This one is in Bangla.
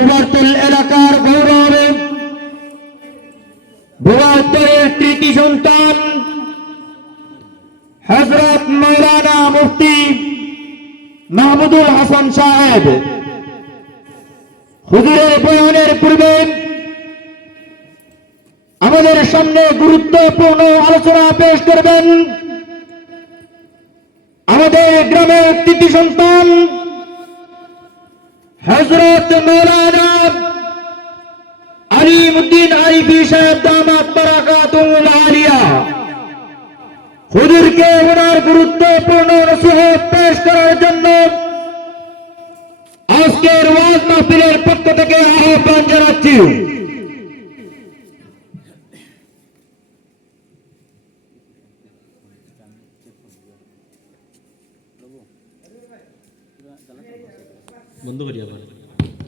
ভুবরতল এলাকার গৌরব ভুবরতলের কৃতি সন্তান হযরত মাওলানা মুফতি মাহমুদুল হাসান সাহেব হুজুরের বয়ানের পূর্বে আমাদের সামনে গুরুত্বপূর্ণ আলোচনা পেশ করবেন আমাদের গ্রামের কৃতি সন্তান হযরত মাওলানা আলিমউদ্দিন আরিফি সাহেব দামাত বারাকাতুল আলিয়া। হুজুরকে ওনার গুরুত্বপূর্ণ নসিহত পেশ করার জন্য আজকের ওয়াজ মাহফিলের পক্ষ থেকে আহ্বান জানাচ্ছি। বন্ধ করি আবার।